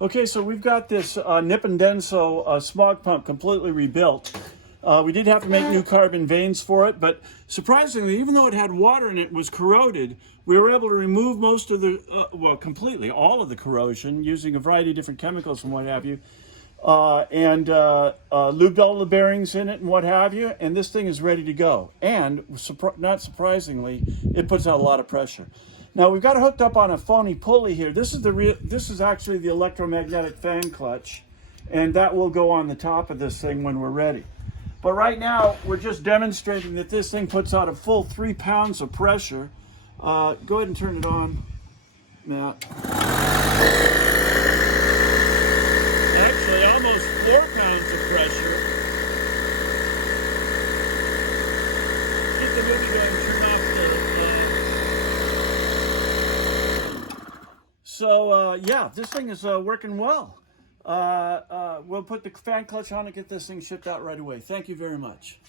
Okay, so we've got this Nip and Denso smog pump completely rebuilt. We did have to make new carbon vanes for it, but surprisingly, even though it had water in it, was corroded, we were able to remove most of the, well, completely all of the corrosion using a variety of different chemicals and what have you, and lubed all the bearings in it and what have you, and this thing is ready to go. And not surprisingly, it puts out a lot of pressure. Now we've got it hooked up on a phony pulley here. This is actually the electromagnetic fan clutch, and that will go on the top of this thing when we're ready. But right now we're just demonstrating that this thing puts out a full 3 pounds of pressure. Go ahead and turn it on, Matt. Actually, almost 4 pounds of pressure. Keep the movie going. Turn off So, yeah, this thing is working well. We'll put the fan clutch on and get this thing shipped out right away. Thank you very much.